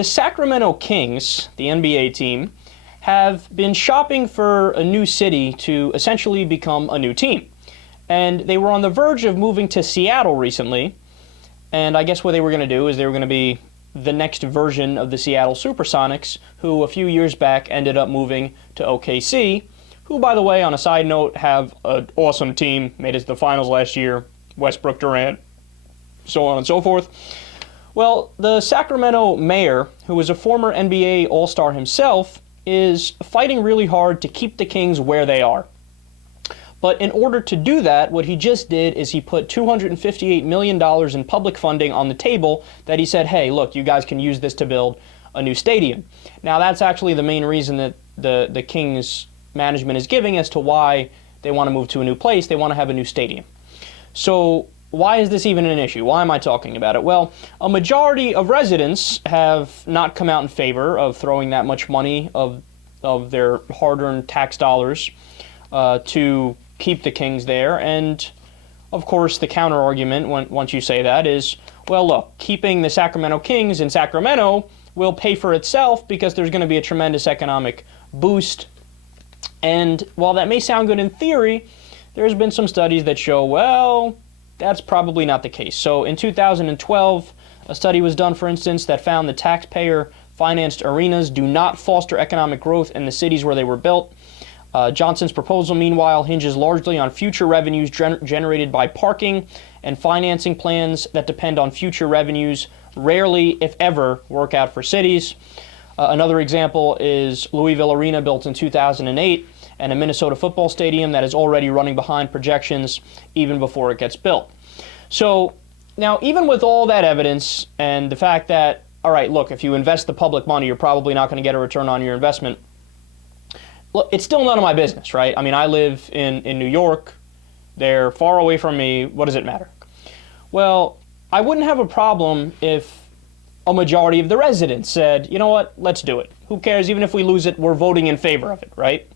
the Sacramento Kings, the NBA team, have been shopping for a new city to essentially become a new team. And they were on the verge of moving to Seattle recently. And I guess what they were going to do is they were going to be the next version of the Seattle Supersonics, who a few years back ended up moving to OKC, who, by the way, on a side note, have an awesome team, made it to the finals last year, Westbrook, Durant, so on and so forth. Well, the Sacramento mayor, who was a former NBA All-Star himself, is fighting really hard to keep the Kings where they are. But in order to do that, what he just did is he put $258 million in public funding on the table that he said, hey, look, you guys can use this to build a new stadium. Now, that's actually the main reason that the Kings management is giving as to why they want to move to a new place. They want to have a new stadium. So why is this even an issue? Why am I talking about it? Well, a majority of residents have not come out in favor of throwing that much money of their hard-earned tax dollars to keep the Kings there. And, of course, the counter-argument, once you say that, is, well, look, keeping the Sacramento Kings in Sacramento will pay for itself because there's going to be a tremendous economic boost. And while that may sound good in theory, there's been some studies that show, well, that's probably not the case. So in 2012, a study was done, for instance, that found the taxpayer-financed arenas do not foster economic growth in the cities where they were built. Johnson's proposal, meanwhile, hinges largely on future revenues generated by parking and financing plans that depend on future revenues, rarely, if ever, work out for cities. Another example is Louisville Arena, built in 2008, and a Minnesota football stadium that is already running behind projections even before it gets built. So now, even with all that evidence and the fact that, all right, look, if you invest the public money, you're probably not going to get a return on your investment, look, it's still none of my business, right? I mean, I live in New York. They're far away from me. What does it matter? Well, I wouldn't have a problem if a majority of the residents said, you know what, let's do it. Who cares? Even if we lose it, we're voting in favor of it, right?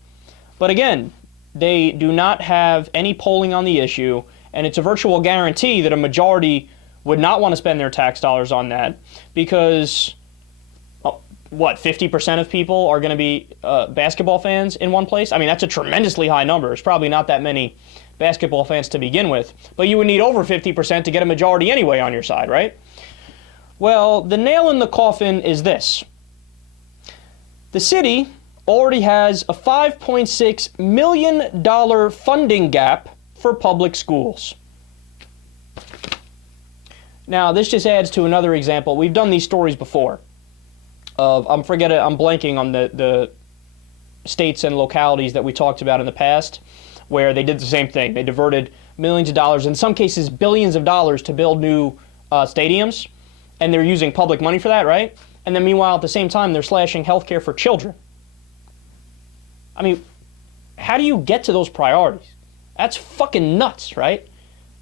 But again, they do not have any polling on the issue, and it's a virtual guarantee that a majority would not want to spend their tax dollars on that because, what, 50% of people are going to be basketball fans in one place? I mean, that's a tremendously high number. It's probably not that many basketball fans to begin with, but you would need over 50% to get a majority anyway on your side, right? Well, the nail in the coffin is this. The city already has a $5.6 million funding gap for public schools. Now, this just adds to another example. We've done these stories before. I'm blanking on the states and localities that we talked about in the past where they did the same thing. They diverted millions of dollars, in some cases billions of dollars, to build new stadiums, and they're using public money for that, right? And then meanwhile, at the same time, they're slashing health care for children. I mean, how do you get to those priorities? That's fucking nuts, right?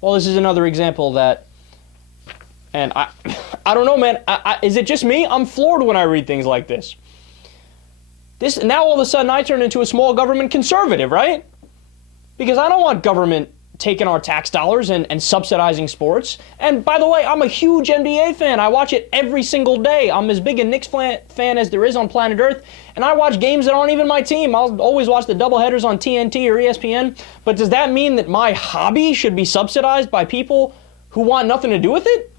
Well, this is another example that, and I don't know, man. Is it just me? I'm floored when I read things like this. Now all of a sudden I turn into a small government conservative, right? Because I don't want government taking our tax dollars and subsidizing sports. And by the way, I'm a huge NBA fan. I watch it every single day. I'm as big a Knicks fan as there is on planet Earth. And I watch games that aren't even my team. I'll always watch the doubleheaders on TNT or ESPN. But does that mean that my hobby should be subsidized by people who want nothing to do with it?